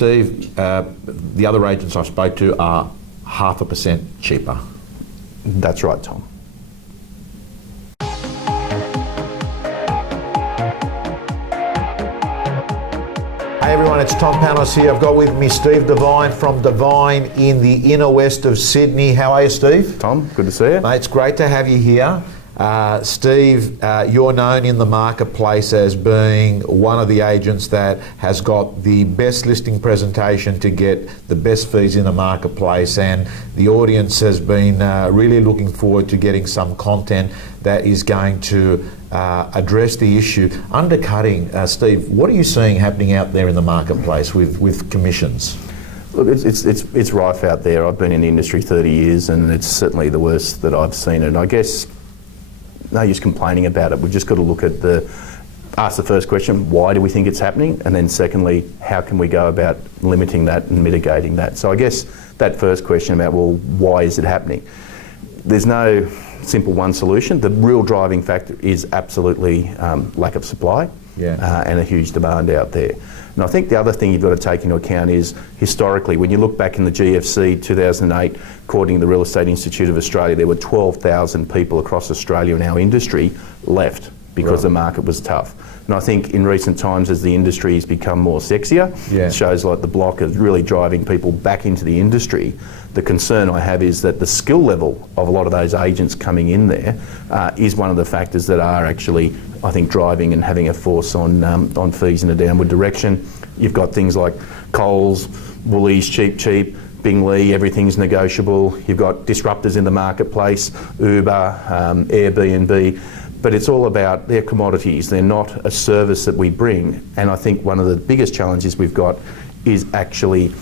Steve, the other agents I spoke to are 0.5% cheaper. That's right, Tom. Hey everyone, it's Tom Panos here. I've got with me Steve Devine from Devine in the inner west of Sydney. How are you, Steve? Tom, good to see you. Mate, it's great to have you here. Steve, you're known in the marketplace as being one of the agents that has got the best listing presentation to get the best fees in the marketplace, and the audience has been really looking forward to getting some content that is going to address the issue. Undercutting, Steve, what are you seeing happening out there in the marketplace with commissions? Look, it's rife out there. I've been in the industry 30 years and it's certainly the worst that I've seen, and I guess no use complaining about it. We've just got to look at ask the first question, why do we think it's happening? And then secondly, how can we go about limiting that and mitigating that? So I guess that first question about, well, why is it happening? There's no simple one solution. The real driving factor is absolutely lack of supply and a huge demand out there. And I think the other thing you've got to take into account is, historically, when you look back in the GFC 2008, according to the Real Estate Institute of Australia, there were 12,000 people across Australia in our industry left because the market was tough. And I think in recent times, as the industry has become more sexier, shows like The Block are really driving people back into the industry. The concern I have is that the skill level of a lot of those agents coming in there is one of the factors that are actually, I think, driving and having a force on fees in a downward direction. You've got things like Coles, Woolies, cheap, Bing-Lee, everything's negotiable. You've got disruptors in the marketplace, Uber, Airbnb, but it's all about their commodities. They're not a service that we bring. And I think one of the biggest challenges we've got is actually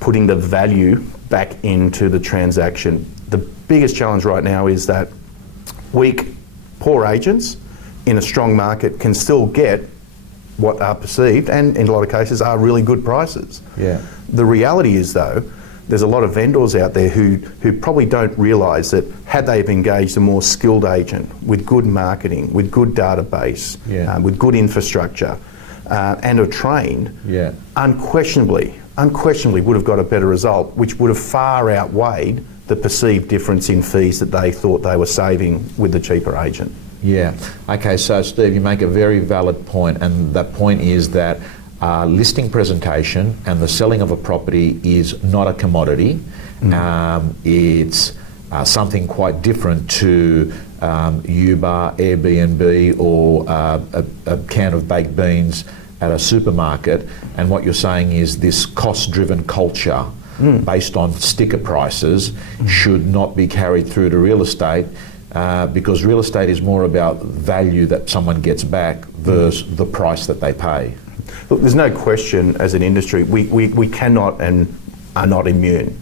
putting the value back into the transaction. The biggest challenge right now is that weak, poor agents in a strong market can still get what are perceived, and in a lot of cases are really good prices. The reality is, though, there's a lot of vendors out there who probably don't realise that had they engaged a more skilled agent with good marketing, with good database, with good infrastructure, and are trained, unquestionably would have got a better result, which would have far outweighed the perceived difference in fees that they thought they were saving with the cheaper agent. Okay, so Steve, you make a very valid point, and that point is that listing presentation and the selling of a property is not a commodity. It's something quite different to Uber, Airbnb, or a can of baked beans at a supermarket. And what you're saying is this cost-driven culture based on sticker prices should not be carried through to real estate, because real estate is more about value that someone gets back versus the price that they pay. Look, there's no question as an industry we cannot and are not immune,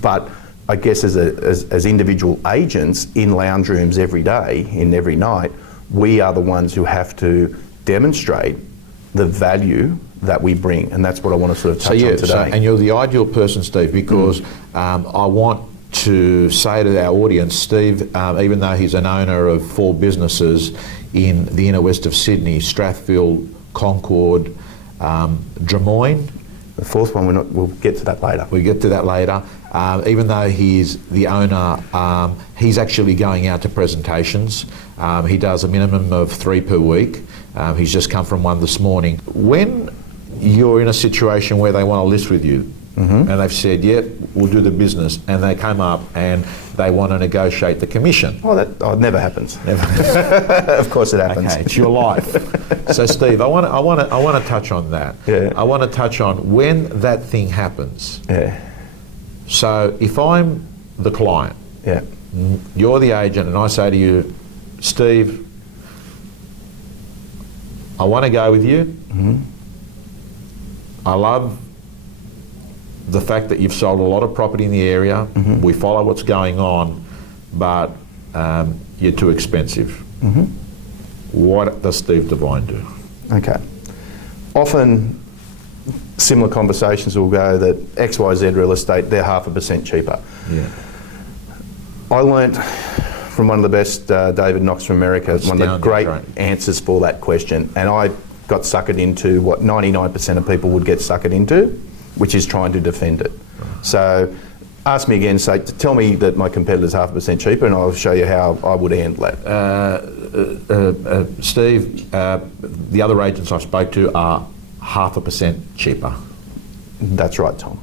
but I guess as individual agents in lounge rooms every day, in every night, we are the ones who have to demonstrate the value that we bring, and that's what I want to sort of touch on today. And you're the ideal person, Steve, because I want to say to our audience, Steve, even though he's an owner of 4 businesses in the inner west of Sydney, Strathfield, Concord, Drummoyne. The 4th one, we'll get to that later. We'll get to that later. Even though he's the owner, he's actually going out to presentations. He does a minimum of 3 per week. He's just come from one this morning. When you're in a situation where they want to list with you, and they've said, we'll do the business, and they come up and they want to negotiate the commission. Oh, that never happens. Never. Of course it happens. Okay, it's your life. So Steve, I want to touch on that. I want to touch on when that thing happens. So if I'm the client, you're the agent, and I say to you, Steve, I want to go with you. I love the fact that you've sold a lot of property in the area. We follow what's going on, but you're too expensive. What does Steve Devine do? Okay. Often similar conversations will go that XYZ real estate, they're 0.5% cheaper. I learnt from one of the best, David Knox from America, one of the great answers for that question, and I got suckered into what 99% of people would get suckered into, which is trying to defend it. So ask me again, say, tell me that my competitor's 0.5% cheaper and I'll show you how I would handle that. Steve, the other agents I spoke to are 0.5% cheaper. That's right, Tom.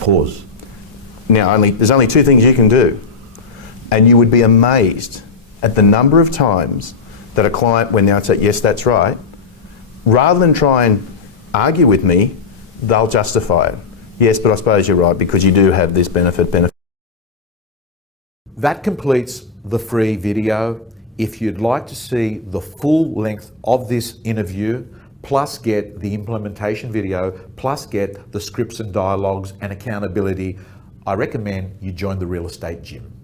Pause. Now, there's only two things you can do. And you would be amazed at the number of times that a client, when they'll say, yes, that's right, rather than try and argue with me, they'll justify it. Yes, but I suppose you're right because you do have this benefit. That completes the free video. If you'd like to see the full length of this interview, plus get the implementation video, plus get the scripts and dialogues and accountability, I recommend you join the Real Estate Gym.